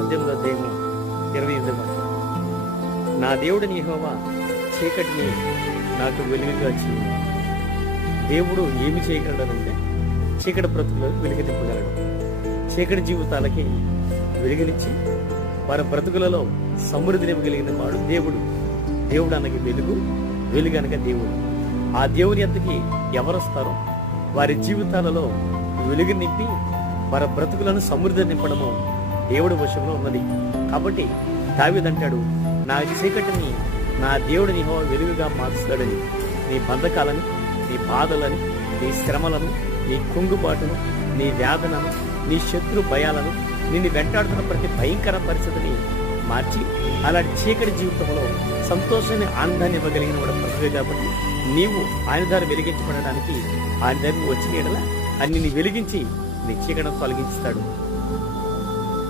18:28 నా దేవుడిని యెహోవా చీకటిని నాకు వెలుగుగా చేయను. దేవుడు ఏమి చేయగలడంటే చీకటి బ్రతుకులకు వెలుగు నింపగలడు. చీకటి జీవితాలకి వెలుగునిచ్చి వారి బ్రతుకులలో సమృద్ధిని ఇవ్వగలిగిన వాడు దేవుడు. దేవుడు అనగా వెలుగు అనగా దేవుడు. ఆ దేవుని ఎద్దకి ఎవరొస్తారో వారి జీవితాలలో వెలుగు నింపి వారి బ్రతుకులను సమృద్ధి నింపడము దేవుడి వశంలో ఉన్నది. కాబట్టి దావీదంటాడు, నా చీకటిని నా దేవుడిని యెహోవా వెలుగుగా మార్చుతాడని. నీ బంధకాలను, నీ బాధలను, నీ శ్రమలను, నీ కుంగుబాటును, నీ వేదనను, నీ శత్రు భయాలను, నిన్ను వెంటాడుతున్న ప్రతి భయంకర పరిస్థితిని మార్చి అలాంటి చీకటి జీవితంలో సంతోషాన్ని, ఆనందాన్ని ఇవ్వగలిగిన వాడు ప్రభువే. కాబట్టి నీవు ఆయన ద్వారా వెలిగించబడడానికి ఆయన దగ్గర వచ్చిన యెడల అన్ని వెలిగించి నీ చీకటిని తొలగించుతాడు.